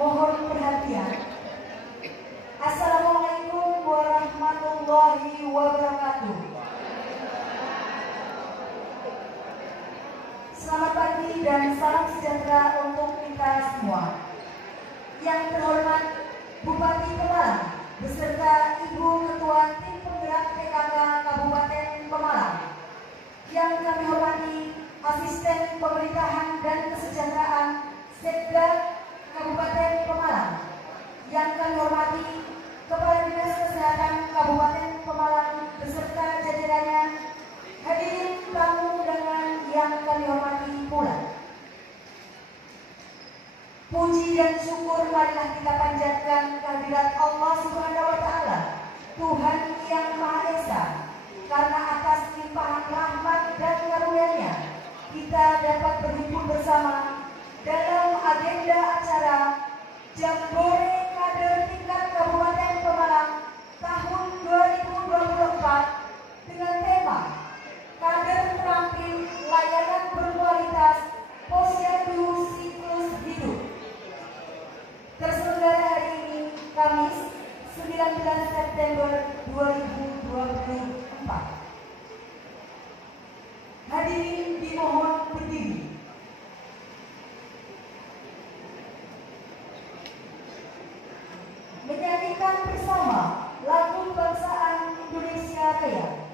Mohon perhatian. Assalamualaikum warahmatullahi wabarakatuh. Selamat pagi dan salam sejahtera untuk kita semua. Yang terhormat Bupati Pemalang beserta Ibu Ketua Tim Penggerak PKK Kabupaten Pemalang. Yang kami hormati Asisten Pemerintahan dan Kesejahteraan Sekda Kabupaten Pemalang. Yang kami hormati Kepala Dinas Kesehatan Kabupaten Pemalang beserta jajarannya. Hadirin tamu undangan yang kami hormati pula. Puji dan syukur marilah kita panjatkan kehadirat Allah Subhanahu wa Ta'ala, Tuhan yang Maha Esa, karena atas limpahan rahmat dan karunia-Nya kita dapat berhimpun bersama dalam agenda acara Jambore Kader Tingkat Kabupaten Pemalang tahun 2024 dengan tema Kader Terampil Layanan Berkualitas Posyandu Siklus Hidup. Terselenggara hari ini Kamis 19 September 2024. Hadirin dimohon berdiri. Menyanyikan bersama lagu kebangsaan Indonesia Raya.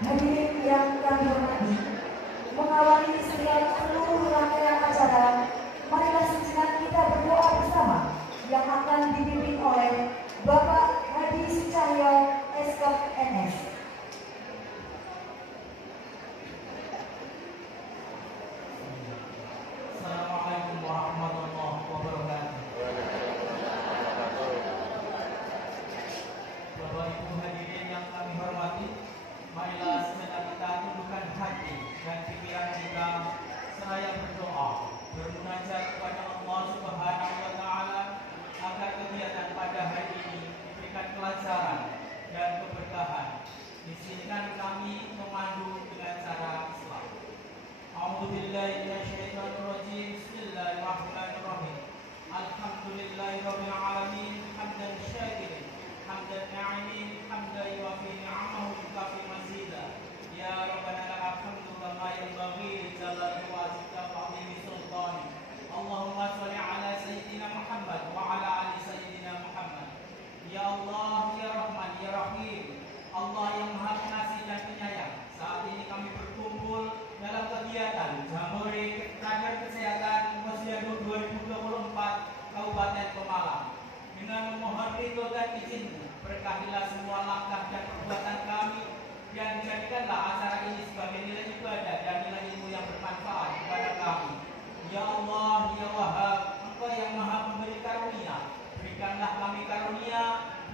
Hadirin yang kami hormati, mengawali seluruh rangkaian acara, marilah sejenak kita berdoa bersama yang akan dipimpin oleh saja kepada Allah Subhanahu wa Ta'ala agar kegiatan pada hari ini diberikan kelancaran dan keberkahan. Izinkan kami memandu dengan cara Islam. A'udzubillahi minasyaitonirrajim. Bismillahirrahmanirrahim. Alhamdulillahirabbil alamin, hamdan syakirin, hamdan na'imin, hamdan yuwafi ni'amahu yukafi mazida. Ya Rabbana lakal hamdu kama yanbaghi li jalali wajhika wa 'azimi sultani. Allahumma shalli ala sayyidina Muhammad wa ala ali sayyidina Muhammad. Ya Allah, ya Rahman, ya Rahim, Allah yang Maha Pengasih dan Penyayang, saat ini kami berkumpul dalam kegiatan Jambore Kader Kesehatan Posyandu 2024 Kabupaten Pemalang. Dengan memohon ridho dan izin-Mu, berkahilah semua langkah dan perbuatan kami, dan jadikanlah acara ini sebagai nilai ibadah dan nilai ilmu yang bermanfaat kepada kami. Ya Allah, ya Wahhab, Engkau yang Maha Pemberi karunia, berikanlah kami karunia,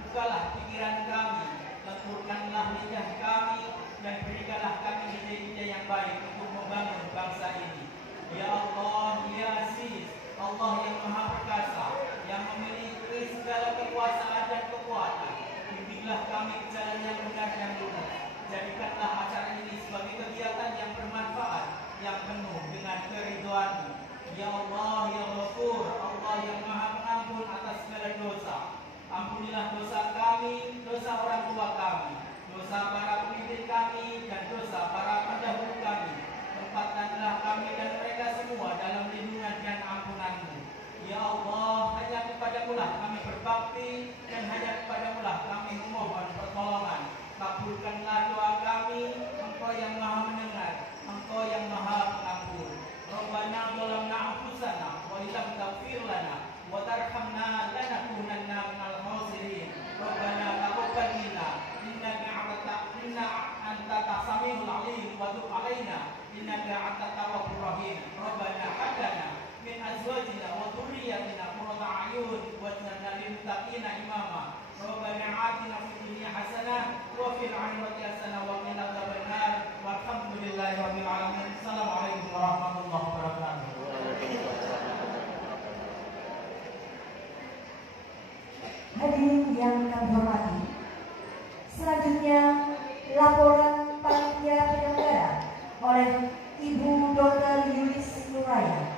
bukalah pikiran kami, lenturkanlah lidah kami, dan berikanlah kami ide-ide yang baik untuk membangun bangsa ini. Ya Allah, ya Aziz, Allah yang Maha Perkasa, yang memiliki segala kekuasaan dan kekuatan, bimbinglah kami ke jalan yang benar dan lurus. Jadikanlah acara ini sebagai kegiatan yang bermanfaat, yang penuh dengan keridhaan-Mu. Ya Allah, ya Ghafur, Allah yang Maha Pengampun atas segala dosa. Ampunilah dosa kami, dosa orang tua kami, dosa para pemimpin kami, dan dosa para pendahulu kami. Tempatkanlah kami dan mereka semua dalam lindungan dan ampunan-Mu. Ya Allah, hanya kepada-Mu lah kami berbakti, dan hanya kepada-Mu lah kami memohon pertolongan. Kabulkanlah doa kami, Engkau yang Maha mendengar, Engkau yang Maha pengampun. Rabbana zalamna anfusana wa illam taghfir lana wa tarhamna lanakunanna minal khasirin. Rabbana taqabbal minna innaka anta samiul alim wa tub alaina innaka antat tawwabur rahim. Rabbana hab lana min azwajina wa dhurriyyatina qurrata a'yun waj'alna lil muttaqina imama. Rabbana atina fid dunya hasanah wa fil akhirati hasanah wa qina adzabannar. Walhamdulillahirabbil alamin. Assalamualaikum warahmatullahi wabarakatuh. Hadirin yang kami hormati, selanjutnya laporan panitia penyelenggara oleh Ibu Dr. Yulis Nuraya.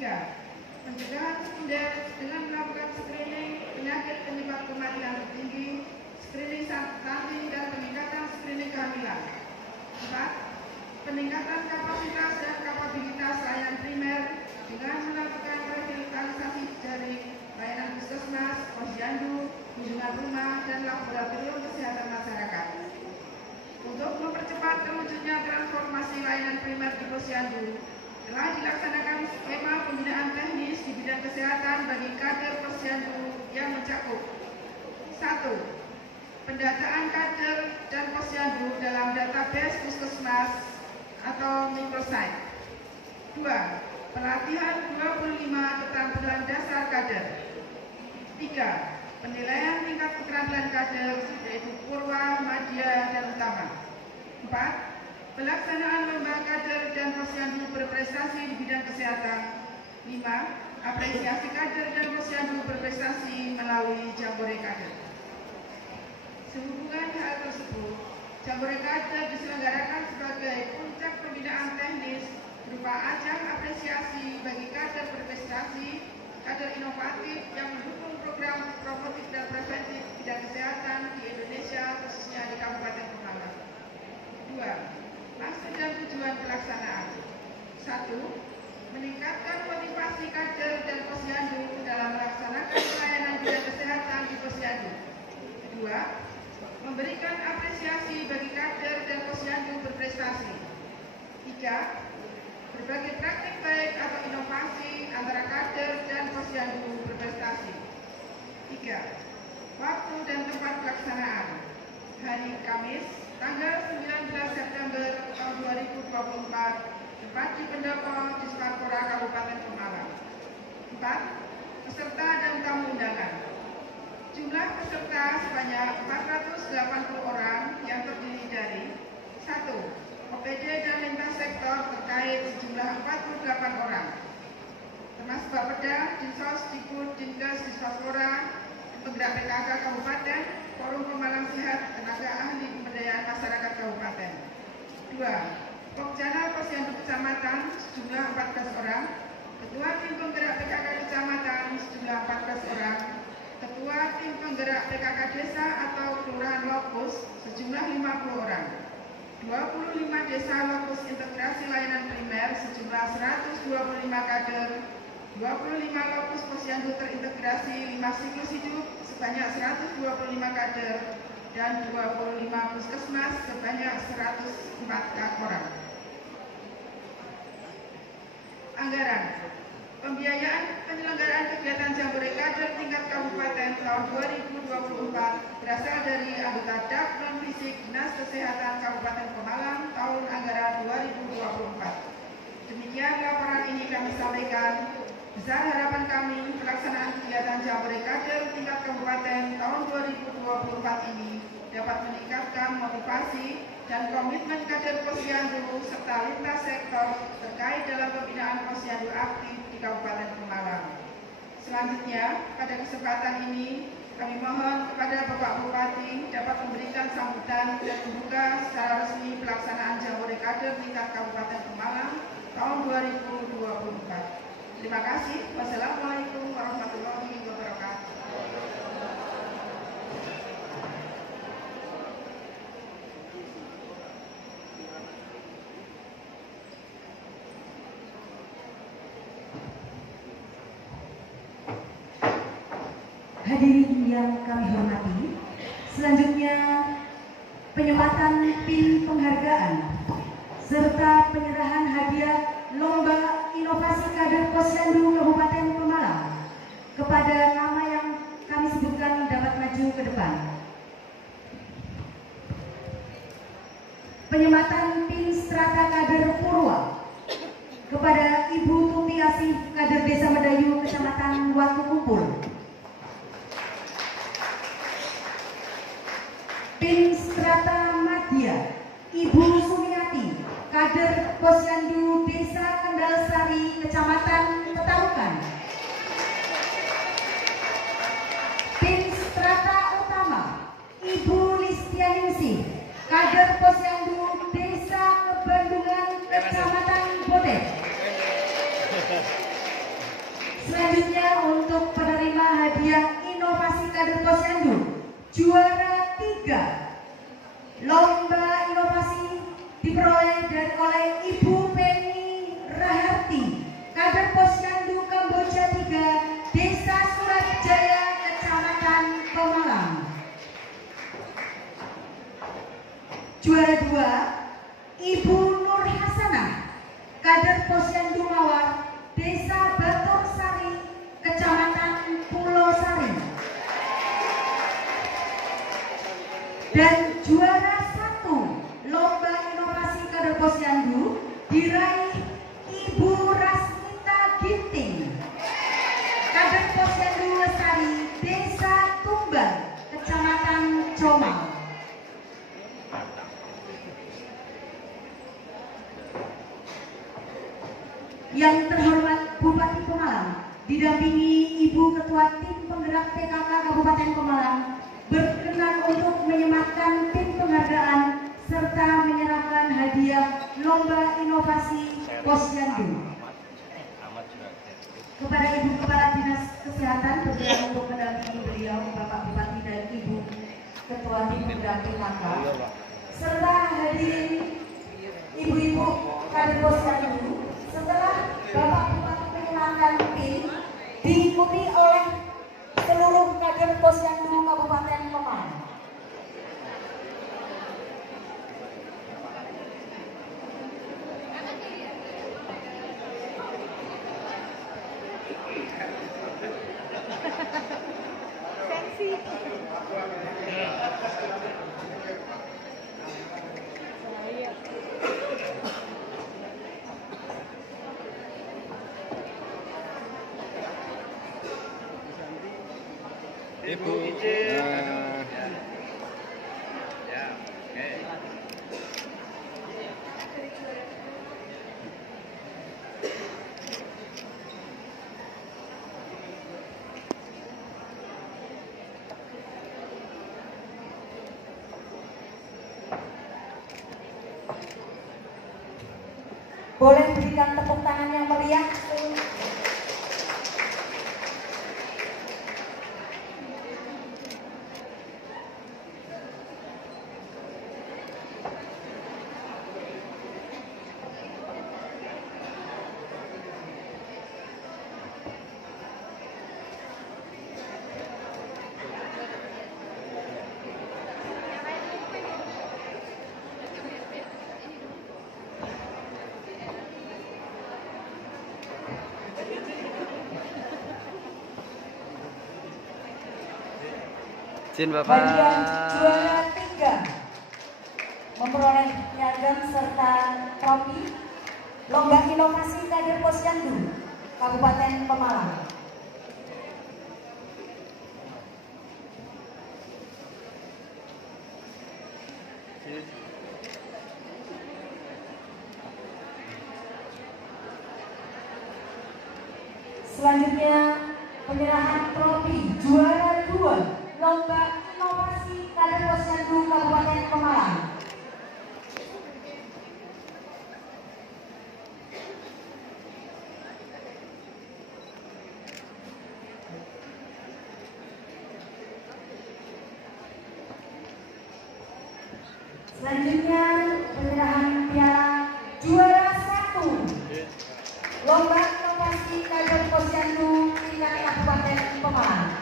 Pencegahan sekunder dengan melakukan screening penyakit penyebab kematian tertinggi, screening stunting dan peningkatan screening kehamilan. 4. Peningkatan kapasitas dan kapabilitas layanan primer dengan melakukan revitalisasi dari layanan puskesmas, posyandu, kunjungan rumah, dan laboratorium kesehatan masyarakat. Untuk mempercepat terwujudnya transformasi layanan primer di posyandu, telah dilaksanakan skema pembinaan teknis di bidang kesehatan bagi kader posyandu yang mencakup 1. Pendataan kader dan posyandu dalam database puskesmas atau microsite. 2. Pelatihan 25 keterampilan dasar kader. 3. Penilaian tingkat keterampilan kader yaitu purwa, madya, dan utama. 4. Pelaksanaan lomba kader dan posyandu berprestasi di bidang kesehatan. 5. Apresiasi kader dan posyandu berprestasi melalui jambore kader. Sehubungan hal tersebut, jambore kader diselenggarakan sebagai puncak pembinaan teknis berupa ajang apresiasi bagi kader berprestasi, kader inovatif yang mendukung program promotif dan preventif bidang kesehatan di Indonesia, khususnya di Kabupaten Pemalang. 2. Maksud dan tujuan pelaksanaan. 1. Meningkatkan motivasi kader dan posyandu dalam melaksanakan pelayanan bidang kesehatan di posyandu. 2. Memberikan apresiasi bagi kader dan posyandu berprestasi. 3. Berbagai praktik baik atau inovasi antara kader dan posyandu berprestasi. 3. Waktu dan tempat pelaksanaan. Hari Kamis, tanggal 19 September tahun 2024, tepat di Pendopo, Dispakpora, Kabupaten Pemalang. 4. Peserta dan tamu undangan. Jumlah peserta sebanyak 480 orang yang terdiri dari 1. OPD dan lintas sektor terkait sejumlah 48 orang, termasuk Bapeda, Dinsos, Dikbud, Dinkes, Dispakpora, penggerak PKK Kabupaten, Forum Pemalang Sehat, tenaga ahli pemberdayaan masyarakat Kabupaten. 2. Pokjanal Posyandu Kecamatan sejumlah 14 orang, Ketua Tim Penggerak PKK Kecamatan sejumlah 14 orang, Ketua Tim Penggerak PKK Desa atau Kelurahan Lokus sejumlah 50 orang, 25 Desa Lokus Integrasi Layanan Primer sejumlah 125 kader, 25 lokus posyandu terintegrasi 5 siklus hidup sebanyak 125 kader, dan 25 puskesmas sebanyak 104 orang. Anggaran. Pembiayaan penyelenggaraan kegiatan jambore kader tingkat kabupaten tahun 2024 berasal dari anggota DAP non-fisik Dinas Kesehatan Kabupaten Pemalang tahun anggaran 2024. Demikian laporan ini kami sampaikan. Besar harapan kami pelaksanaan kegiatan jambore kader tingkat kabupaten tahun 2024 ini dapat meningkatkan motivasi dan komitmen kader posyandu serta lintas sektor terkait dalam pembinaan posyandu aktif di Kabupaten Pemalang. Selanjutnya, pada kesempatan ini kami mohon kepada Bapak Bupati dapat memberikan sambutan dan membuka secara resmi pelaksanaan jambore kader tingkat Kabupaten Pemalang tahun 2024. Terima kasih. Wassalamualaikum warahmatullahi wabarakatuh. Hadirin yang kami hormati, selanjutnya penyempatan PIN penghargaan serta penyerahan hadiah Lomba Inovasi Kader Posyandu Kabupaten Pemalang kepada nama yang kami sebutkan dapat maju ke depan. Penyempatan PIN Strata Kader Purwa kepada Ibu Tuti Asih Kader Desa Medayu Kecamatan Watu Kumpul. PIN Strata Madya Ibu Sumiati Kader Posyandu Desa Kendal Sari Kecamatan Petarukan. PIN Strata Utama Ibu Listianingsih Kader Posyandu Desa Kebandungan Kecamatan Botet. Selanjutnya untuk penerima hadiah inovasi kader Posyandu juara 3 lomba inovasi diperoleh oleh Ibu Penny Raharti, kader Posyandu Kamboja 3, Desa Surabjaya, Kecamatan Pemalang. Juara 2 Ibu Nur Hasanah, kader Posyandu Mawar, Desa Batur Sari, Kecamatan Pulau Sari. Dan juara 1 lomba inovasi kader Posyandu diraih Ibu Rasmita Ginting, kader Posyandu Lestari, Desa Tumbang, Kecamatan Jombang. Yang terhormat Bupati Pemalang didampingi Ibu Ketua Tim Penggerak PKK Kabupaten Pemalang berkenan untuk menyematkan tim penghargaan serta menyerahkan hadiah lomba inovasi Posyandu kepada Ibu Kepala Dinas Kesehatan berkenan untuk mendampingi beliau, Bapak Bupati dan Ibu Ketua Tim Penggerak PKK serta hadirin ibu-ibu kader Posyandu. Setelah Bapak Bupati menyerahkan tim, diikuti oleh seluruh kader Posyandu Kabupaten Pemalang. Ibu boleh berikan tepuk tangan yang meriah. izin Bapak. Bagian juara 3 memperoleh piagam serta trofi lomba inovasi kader Posyandu Kabupaten Pemalang. Selanjutnya penyerahan trofi juara 2 lomba inovasi kader Posyandu Kabupaten Pemalang. Selanjutnya penyerahan piala juara 1 lomba inovasi kader Posyandu tingkat Kabupaten Pemalang.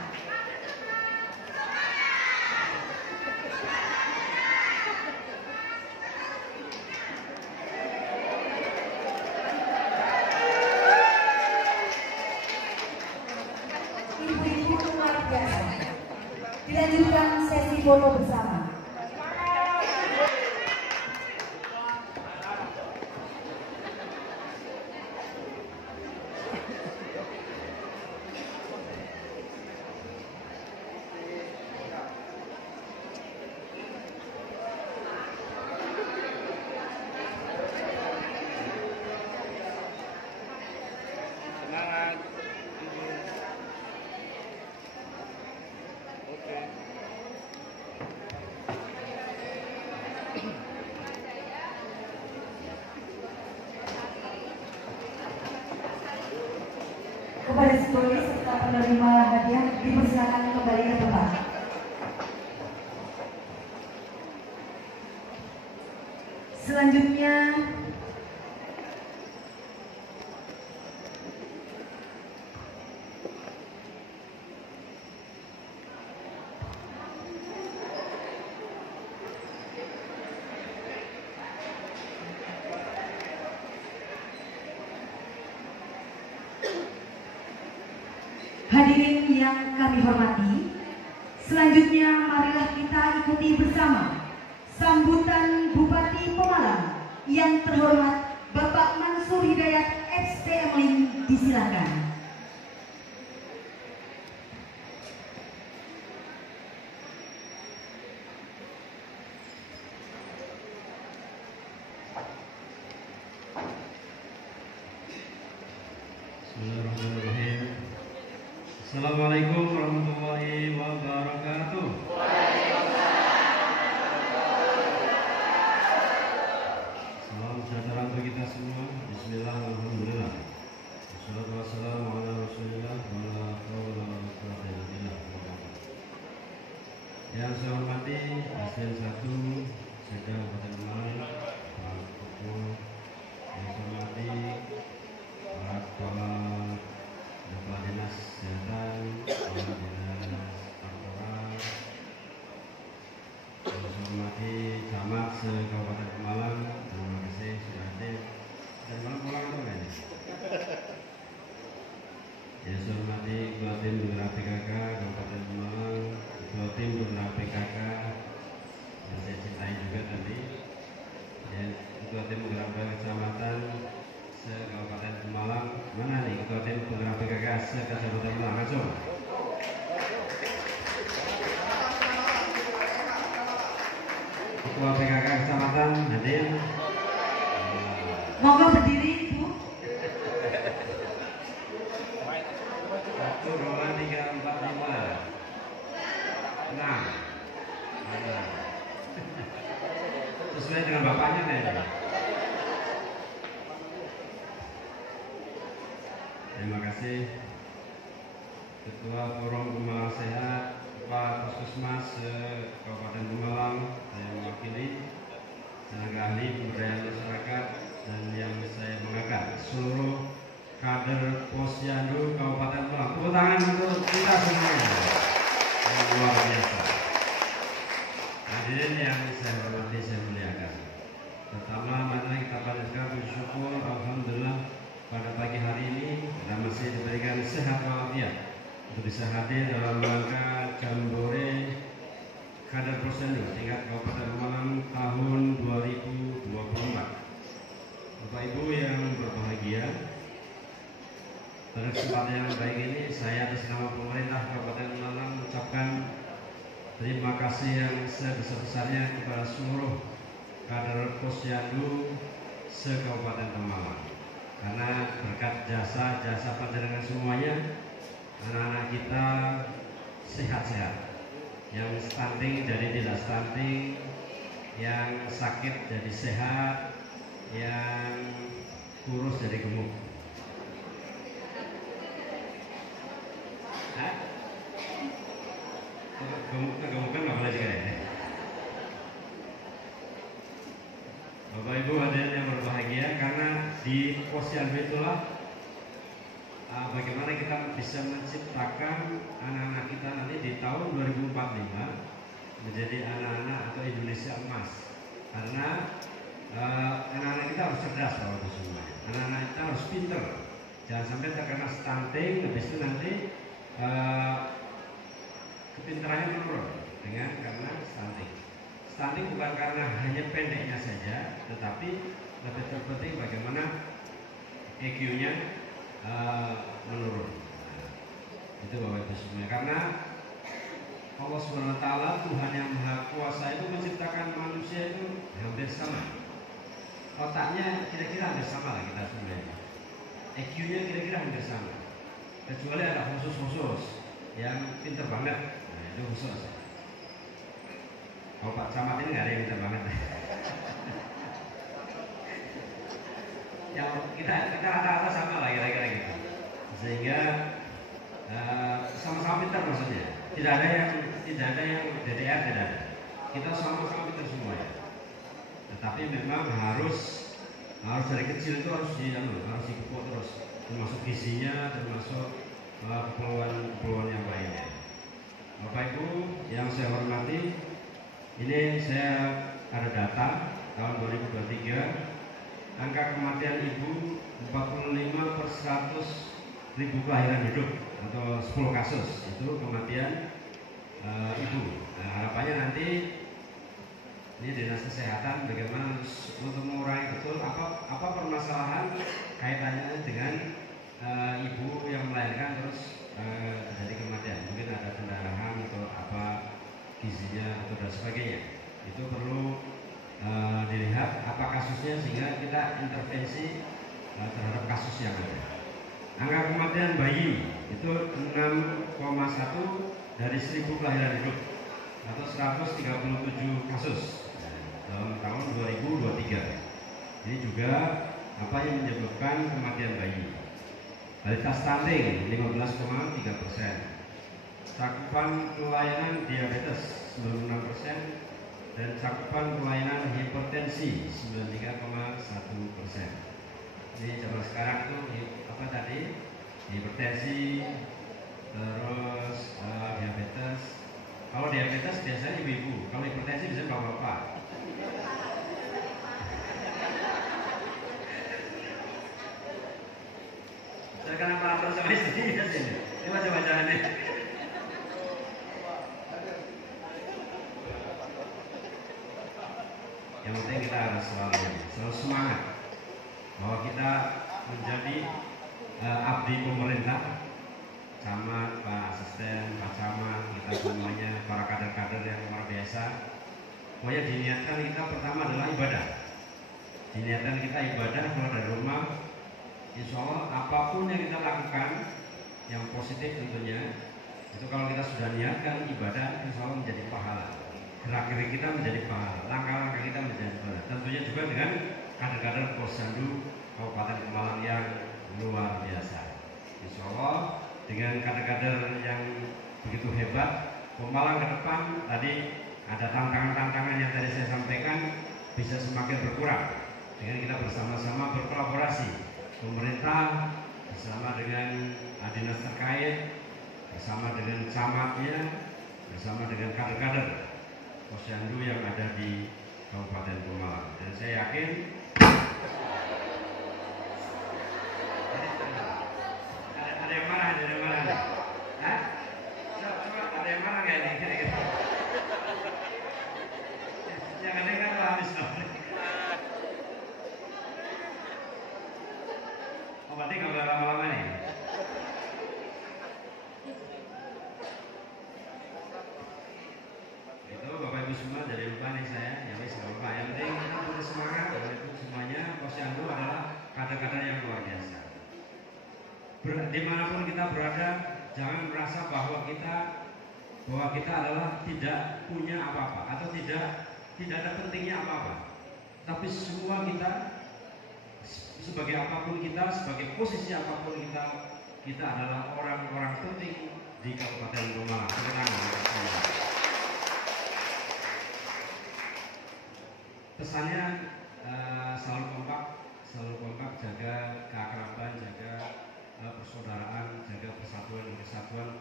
Ibu-ibu luar biasa. Dilanjutkan sesi foto bersama. Semangat. Oke. Kepada simbolis serta penerima hadiah dipersilakan kembali ke tempat. Selanjutnya hadirin yang kami hormati, selanjutnya marilah kita ikuti bersama sambutan Bupati Pemalang yang terhormat Bapak Mansur Hidayat STM Link, disilakan. Bismillahirrahmanirrahim. Assalamualaikum warahmatullahi wabarakatuh. Salam sejahtera untuk kita semua. Bismillah, alhamdulillah. Wassalatu wassalamu ala rasulillah wa la hawla wa la quwwata illa billah. Yang saya hormati Asisten 1 Sekda Kabupaten Pemalang, Pak Ketua. Yang saya hormati para kepala Kepala Dinas Kesehatan, Kepala Dinas Korporal, yang saya hormati camat se-Kabupaten Pemalang, terima kasih sudah hadir. Dan malam pulang atau enggak ini? Yang saya hormati Ketua Tim Penggerak PKK Kabupaten Pemalang, Ketua Tim Penggerak PKK yang saya cintai juga tadi, dan Ketua Tim Penggerak Kecamatan se-Kabupaten Pemalang. Mana nih Ketua Tim Penggerak PKK se-Kabupaten Pemalang? Langsung. Ketua PKK Kecamatan hadir. Monggo berdiri, Bu. 1, 2, 3, 4, 5, 6. Sesuai dengan bapaknya nih. Terima kasih Ketua Forum Pemalang Sehat, Pak Puskesmas Kabupaten Pemalang, saya mewakili tenaga ahli pemberdayaan masyarakat, dan yang saya banggakan seluruh kader Posyandu Kabupaten Pemalang. Tepuk tangan untuk kita semuanya yang luar biasa. Hadirin yang saya hormati, saya muliakan. Pertama, mari kita panjatkan bersyukur, alhamdulillah pada pagi hari ini kita masih diberikan sehat walafiat untuk bisa hadir dalam rangka Jambore Kader Posyandu tingkat Kabupaten Pemalang tahun 2024. Bapak Ibu yang berbahagia, pada kesempatan yang baik ini saya atas nama pemerintah Kabupaten Pemalang mengucapkan terima kasih yang sebesar-besarnya kepada seluruh kader Posyandu se-Kabupaten Pemalang. Karena berkat jasa panjenengan semuanya, anak-anak kita sehat-sehat, yang stunting jadi tidak stunting, yang sakit jadi sehat, yang kurus jadi gemuk. Kegemukan nggak boleh juga ya. Bapak Ibu hadirin yang berbahagia, karena di Posyandu itulah bagaimana kita bisa menciptakan anak-anak kita nanti di tahun 2045 menjadi anak-anak atau Indonesia emas. Karena anak-anak kita harus cerdas, Bapak Ibu semua. Anak-anak kita harus pinter, jangan sampai terkena stunting, habis itu nanti kepintarannya menurun karena stunting. Stunting bukan karena hanya pendeknya saja, tetapi lebih terpenting bagaimana EQ-nya menurun. Itu Bapak Ibu semua. Karena Allah SWT, Tuhan yang Maha Kuasa itu menciptakan manusia itu hampir sama. Otaknya kira-kira hampir sama lah kita semuanya. EQ-nya kira-kira hampir sama. Kecuali ada khusus-khusus yang pinter banget. Nah, itu khusus. Kalau Pak Camat ini nggak ada yang pinter banget. Yang kita rata-rata sama lah kira-kira gitu. Sehingga tidak ada yang DTR, tidak ada. Kita sama-sama kita semua ya. Tetapi memang harus dari kecil itu harus dipupuk terus, termasuk gizinya, termasuk keperluan yang lainnya. Bapak Ibu yang saya hormati, ini saya ada data tahun 2023, angka kematian ibu 45 per 100.000 kelahiran hidup atau 10 kasus itu kematian ibu. Nah, harapannya nanti ini Dinas Kesehatan bagaimana untuk mengurangi betul apa permasalahan kaitannya dengan ibu yang melahirkan terus terjadi kematian. Mungkin ada pendarahan atau apa gizinya atau dan sebagainya. Itu perlu dilihat apa kasusnya sehingga kita intervensi terhadap kasus yang ada. Angka kematian bayi itu 6,1 dari 1.000 kelahiran hidup atau 137 kasus dalam tahun 2023. Ini juga apa yang menyebabkan kematian bayi. Balita stunting 15,3%, cakupan pelayanan diabetes 96%, dan cakupan pelayanan hipertensi 93,1%. Ini zaman sekarang tuh apa tadi? Hipertensi, terus diabetes. Kalau diabetes biasanya ibu-ibu, kalau hipertensi biasanya bapak-bapak. Saya kan lapar sama istri ya sini. Ini baca-bacaan nih. Yang penting kita harus selalu semangat bahwa kita menjadi abdi pemerintah. Camat, Pak Asisten, Pak Camat, kita semuanya para kader-kader yang luar biasa. Pokoknya diniatkan kita pertama adalah ibadah. Diniatkan kita ibadah kalau dari rumah. Insya Allah apapun yang kita lakukan yang positif tentunya itu kalau kita sudah niatkan ibadah, insya Allah menjadi pahala. Gerak-gerik kita menjadi pahala, langkah-langkah kita menjadi pahala. Tentunya juga dengan kader-kader Posyandu Kabupaten Pemalang yang luar biasa. Insya Allah dengan kader-kader yang begitu hebat, Pemalang ke depan tadi ada tantangan-tantangan yang tadi saya sampaikan bisa semakin berkurang dengan kita bersama-sama berkolaborasi. Pemerintah bersama dengan dinas terkait, bersama dengan camatnya, bersama dengan kader-kader Posyandu yang ada di Kabupaten Pemalang. Dan saya yakin ada yang marah, Hah? Coba ada yang marah nggak ini? Yang ada kan habis dong. Berarti nggak boleh lama-lama nih. Itu Bapak Ibu semua jadi lupa nih saya. Ya wis nggak lupa. Yang penting kita punya semangat. Bapak Ibu semuanya, Posyandu adalah kader-kader yang luar biasa. Dimanapun kita berada, jangan merasa bahwa kita adalah tidak punya apa-apa atau tidak ada pentingnya apa-apa. Tapi semua kita sebagai apapun kita, sebagai posisi apapun kita adalah orang-orang penting di Kabupaten Pemalang. Pesannya selalu kompak, jaga keakraban, jaga persaudaraan, jaga persatuan,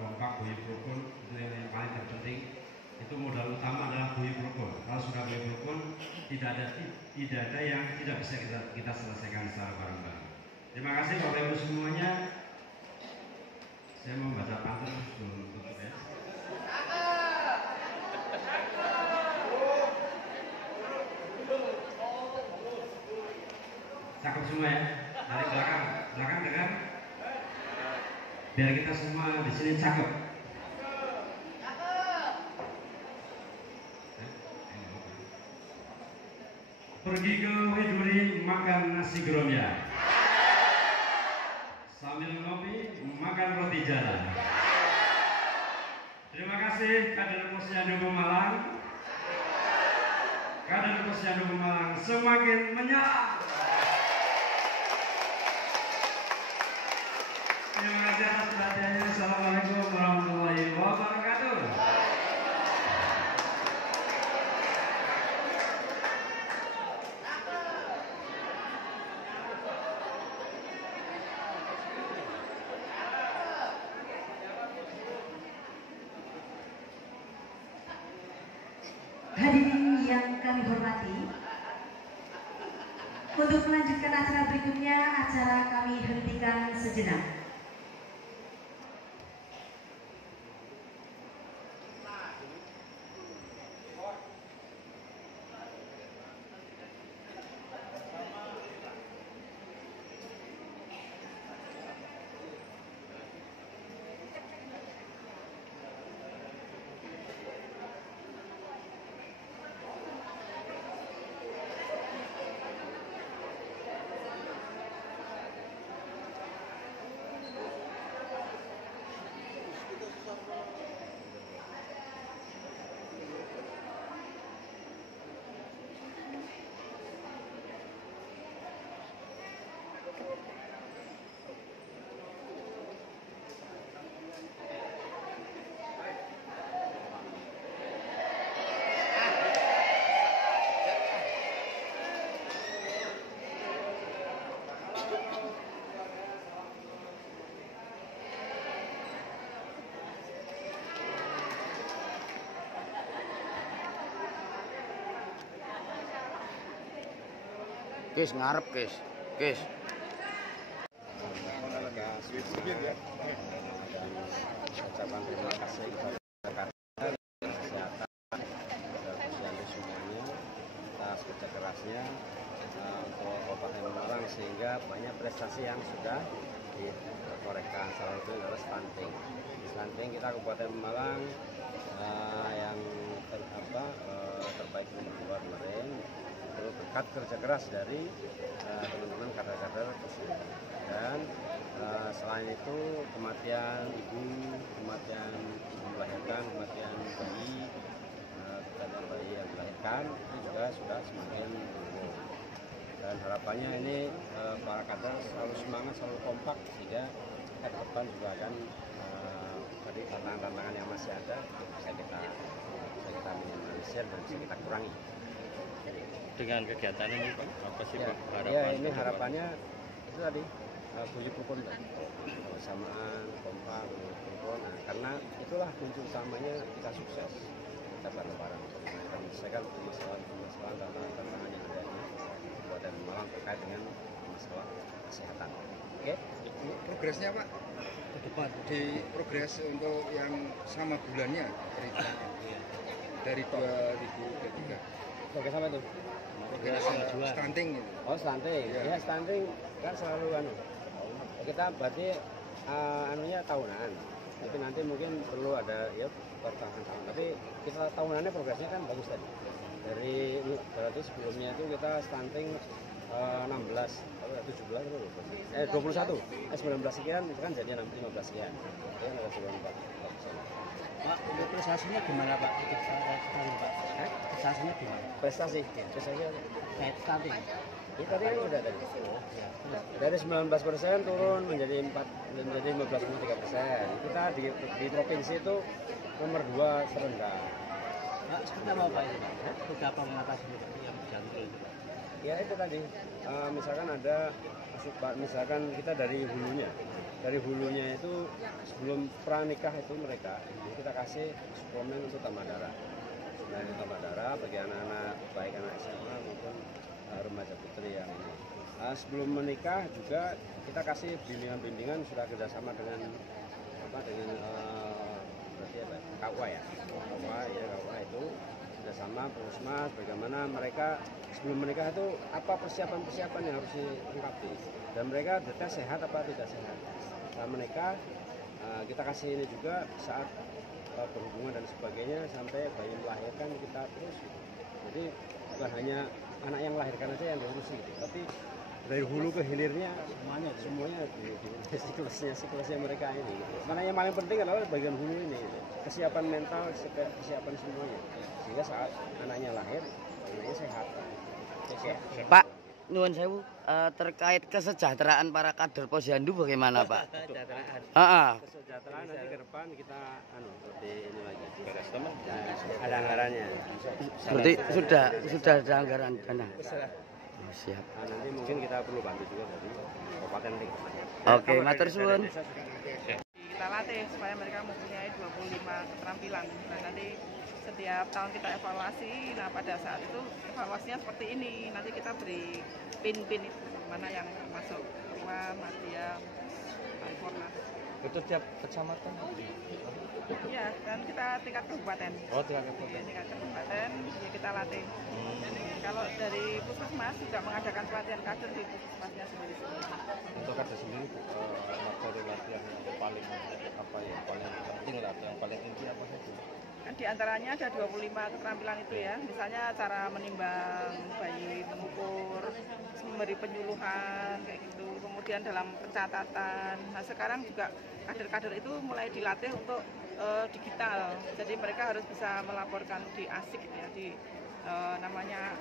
kompak, guyub rukun, itu yang paling terpenting. Itu modal utama adalah guyub rukun. Kalau sudah guyub rukun, tidak ada yang tidak bisa kita selesaikan secara bareng-bareng. Terima kasih Bapak Ibu semuanya. Saya mau baca pantun sebelum tutup ya. Cakep semua ya. Dari belakang dengar. Biar kita semua di sini cakep. Pergi ke Widuri makan nasi geromya, sambil ngopi makan roti jala. Terima kasih kader Posyandu Pemalang. Kader Posyandu Pemalang semakin menyala. Terima kasih atas perhatiannya. Assalamualaikum warahmatullahi wabarakatuh. Untuk melanjutkan acara berikutnya, acara kami hentikan sejenak. Kis ngarep kis. Ucapan terima kasih kepada kesehatan dan semuanya atas kerja kerasnya untuk Kabupaten Malang sehingga banyak prestasi yang sudah ditorehkan. Salah satu adalah stunting. Stunting kita Kabupaten Malang yang terbaik nomor 2 kemarin. Itu berkat kerja keras dari teman-teman kader-kader tersebut. Dan selain itu kematian ibu, kematian melahirkan, kematian bayi yang dilahirkan itu juga sudah semakin menurun. Dan harapannya ini para kader selalu semangat, selalu kompak sehingga ke depan juga akan tadi tantangan-tantangan yang masih ada bisa kita minimalisir dan bisa kita kurangi. Dengan kegiatan ini Pak, apa sih ya, Pak harapan? Ya ini harapannya itu tadi bunyi rukun kebersamaan, kompak, rukun. Nah, karena itulah kunci utamanya kita sukses. Kita bareng-bareng menyelesaikan permasalahan tantangan yang ada di Kabupaten Malang terkait dengan masalah kesehatan. Oke? Progresnya Pak ke depan di progres untuk yang sama bulannya dari 2023. Progres apa itu? Progres stunting gitu. Oh stunting, ya stunting kan selalu kita berarti anunya tahunan. Tapi nanti mungkin perlu ada ya pertahanan tahun. Tapi kita tahunannya progresnya kan bagus tadi. Dari berarti sebelumnya itu kita stunting 16, 17 itu 21, 19 sekian itu kan jadi 15 sekian. Itu kan ada 94%. Pak, untuk prestasinya gimana Pak? Prestasinya gimana? Prestasi Kayak stunting. Ya tadi kan sudah tadi. Dari 19% turun menjadi 15,3%. Kita di provinsi itu nomor 2 terendah. Pak, seperti apa Pak ini Pak? Sudah apa mengatasinya Pak yang jantung itu Pak? Ya itu tadi, misalkan kita dari hulunya itu sebelum pranikah itu mereka kita kasih suplemen untuk tambah darah. Nah ini tambah darah bagi anak-anak baik anak SMA maupun remaja putri yang ini. Sebelum menikah juga kita kasih bimbingan sudah kerjasama dengan KUA ya, KUA itu kerjasama Puskesmas bagaimana mereka sebelum menikah itu apa persiapan yang harus dilengkapi dan mereka dites sehat apa tidak sehat. Setelah menikah kita kasih ini juga saat berhubungan dan sebagainya sampai bayi melahirkan kita terus gitu. Jadi bukan hanya anak yang melahirkan aja yang diurusi gitu, tapi dari hulu ke hilirnya semuanya di siklusnya mereka ini gitu. Mana yang paling penting adalah bagian hulu ini gitu. Kesiapan mental, kesiapan semuanya sehingga saat anaknya lahir anaknya sehat. Pak, nuwun sewu, terkait kesejahteraan para kader Posyandu bagaimana Pak? Kesejahteraan nanti ke depan kita lebih ini lagi. Ada anggarannya. Berarti sudah ada anggaran dana. Oh, siap. Nanti mungkin kita perlu bantu juga dari kabupaten nanti. Oke, matur suwun. Kita latih supaya mereka mempunyai 25 keterampilan. Nah nanti setiap tahun kita evaluasi. Nah pada saat itu evaluasinya seperti ini. Nanti kita beri pin-pin itu mana yang masuk Ruam, Madiam, Paripurna. Itu tiap kecamatan? Iya, kan kita tingkat kabupaten. Oh, tingkat kabupaten. Tingkat kabupaten, ya kita latih. Kalau dari Puskesmas juga mengadakan pelatihan kader di Puskesmasnya sendiri. Untuk kader sendiri, materi latihan yang paling apa ya, paling penting lah, yang paling inti apa saja? Di antaranya ada 25 keterampilan itu ya, misalnya cara menimbang bayi, mengukur, memberi penyuluhan kayak gitu. Kemudian dalam pencatatan. Nah sekarang juga kader-kader itu mulai dilatih untuk digital. Jadi mereka harus bisa melaporkan di ASIK ya, di namanya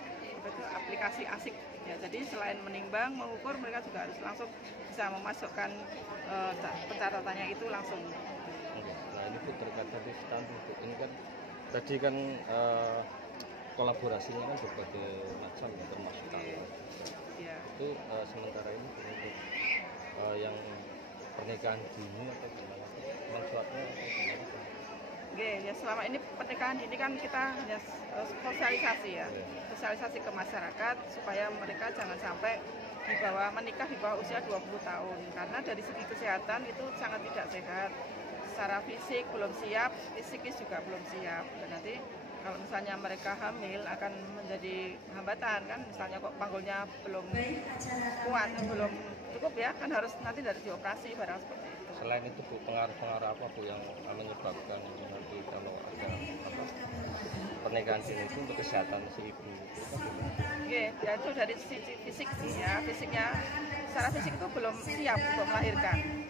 aplikasi ASIK ya. Jadi selain menimbang, mengukur, mereka juga harus langsung bisa memasukkan pencatatannya itu langsung. Nah ini Bu terkait tadi stunting, ini kan tadi kan kolaborasinya kan berbagai macam ya, termasuk kampus. Ya. Itu sementara ini untuk yang pernikahan dini atau gimana? Manfaatnya atau gimana? Oke, ya selama ini pernikahan dini kan kita hanya sosialisasi ya, sosialisasi ke masyarakat supaya mereka jangan sampai menikah di bawah usia 20 tahun. Karena dari segi kesehatan itu sangat tidak sehat. Secara fisik belum siap, psikis juga belum siap. Dan nanti kalau misalnya mereka hamil akan menjadi hambatan kan, misalnya kok panggulnya belum kuat, belum cukup ya, kan harus nanti dari dioperasi barang seperti itu. Selain itu Bu, pengaruh-pengaruh apa Bu yang menyebabkan nanti kalau ada pernikahan dini itu untuk kesehatan si ibu? Oke, ya itu dari sisi fisik sih ya, fisiknya secara fisik itu belum siap untuk melahirkan.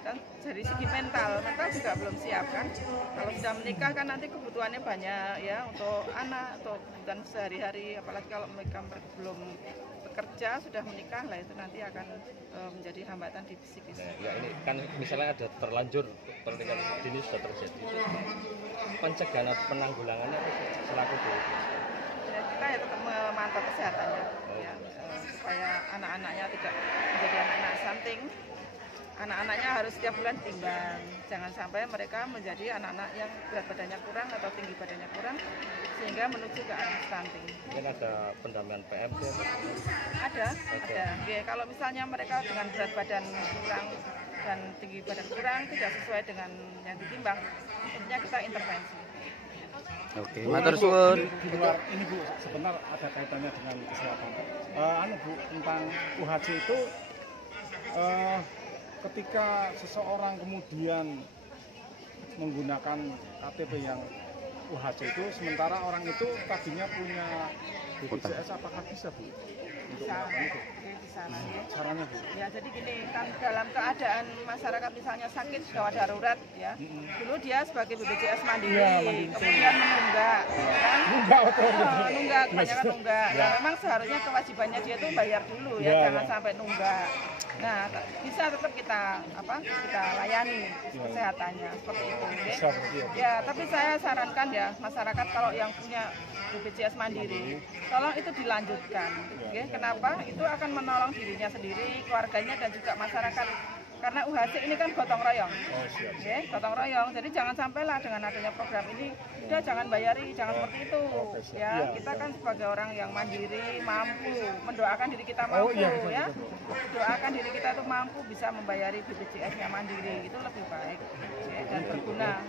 Dan dari segi mental juga belum siap kan. Kalau sudah menikah kan nanti kebutuhannya banyak ya untuk anak, atau kebutuhan sehari-hari, apalagi kalau mereka belum bekerja sudah menikah lah, itu nanti akan menjadi hambatan di psikis. Nah, ya ini kan misalnya ada terlanjur pernikahan dini sudah terjadi, pencegahan atau penanggulangannya selaku Bu? Ya, kita ya tetap memantau kesehatannya ya, supaya anak-anaknya tidak menjadi anak-anak stunting. Anak-anaknya harus setiap bulan timbang, jangan sampai mereka menjadi anak-anak yang berat badannya kurang atau tinggi badannya kurang sehingga menuju ke arah stunting. Mungkin ada pendampingan PMT? Ada. Oke, kalau misalnya mereka dengan berat badan kurang dan tinggi badan kurang tidak sesuai dengan yang ditimbang, tentunya kita intervensi. Oke, matur suwun. Di luar ini Bu, sebentar ada kaitannya dengan kesehatan. Bu, tentang UHC itu ketika seseorang kemudian menggunakan KTP yang UHC itu, sementara orang itu tadinya punya BPJS, apakah bisa Bu untuk melakukan itu? Bisa. Caranya Bu? Ya jadi gini, kan dalam keadaan masyarakat misalnya sakit gawat darurat ya, dulu dia sebagai BPJS mandiri, kemudian menunggak, kan? Nunggak, kebanyakan nunggak. Nah memang seharusnya kewajibannya dia itu bayar dulu ya, jangan sampai nunggak. Nah, bisa tetap kita layani kesehatannya seperti itu. Ya, tapi saya sarankan ya masyarakat kalau yang punya BPJS mandiri, tolong itu dilanjutkan. Kenapa? Itu akan menolong dirinya sendiri, keluarganya dan juga masyarakat. Karena UHC ini kan gotong royong, gotong royong. Jadi jangan sampailah dengan adanya program ini, udah jangan bayari, jangan seperti itu. Ya, kita kan sebagai orang yang mandiri, mampu, mendoakan diri kita mampu, ya, doakan diri kita itu mampu bisa membayari BPJS-nya mandiri, itu lebih baik dan berguna.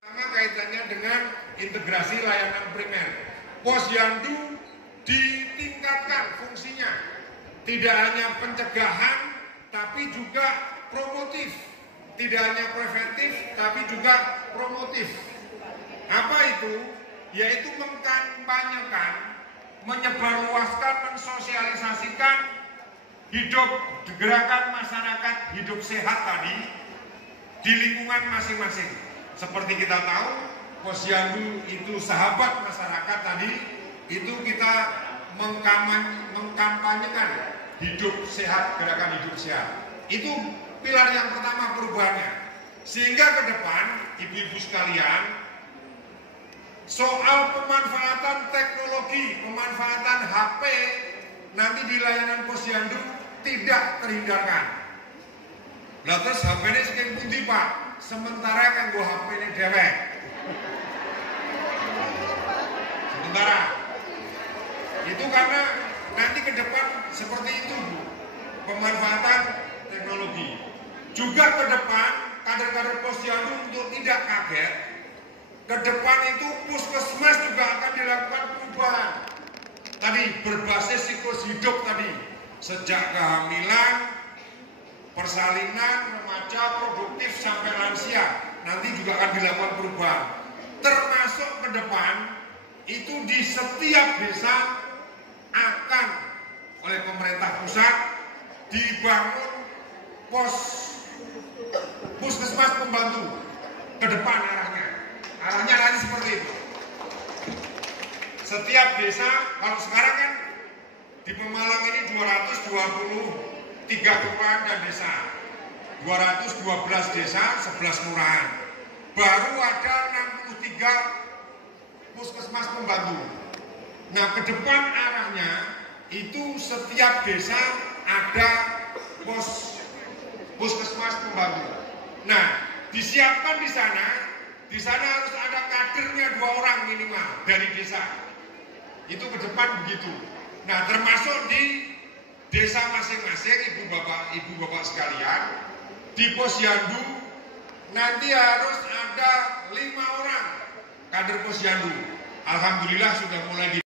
Pertama kaitannya dengan integrasi layanan primer. Posyandu ditingkatkan fungsinya. Tidak hanya pencegahan, tapi juga promotif. Tidak hanya preventif, tapi juga promotif. Apa itu? Yaitu mengkampanyekan, menyebarluaskan, mensosialisasikan gerakan masyarakat hidup sehat tadi di lingkungan masing-masing. Seperti kita tahu, Posyandu itu sahabat masyarakat tadi, itu kita mengkampanyekan hidup sehat, gerakan hidup sehat. Itu pilar yang pertama perubahannya. Sehingga ke depan, ibu-ibu sekalian, soal pemanfaatan teknologi, pemanfaatan HP nanti di layanan Posyandu tidak terhindarkan. Lah terus HP-nya sekian pundi Pak? sementara kan gua HP ini dewek. Sementara itu karena nanti ke depan seperti itu, Bu, pemanfaatan teknologi. Juga ke depan kader-kader Posyandu untuk tidak kaget, ke depan itu puskesmas juga akan dilakukan perubahan. Tadi berbasis siklus hidup tadi, sejak kehamilan, persalinan, remaja, produktif sampai lansia, nanti juga akan dilakukan perubahan. Termasuk ke depan itu di setiap desa akan oleh pemerintah pusat dibangun puskesmas pembantu. Ke depan arahnya nanti seperti itu. Setiap desa, kalau sekarang kan di Pemalang ini 223 kelurahan dan desa, 212 desa, 11 kelurahan. Baru ada 63 puskesmas pembantu. Nah, ke depan arahnya itu setiap desa ada puskesmas pembantu. Nah, disiapkan di sana harus ada kadernya 2 orang minimal dari desa. Itu ke depan begitu. Nah, termasuk di desa masing-masing, ibu bapak sekalian, di Posyandu nanti harus ada 5 orang kader Posyandu. Alhamdulillah sudah mulai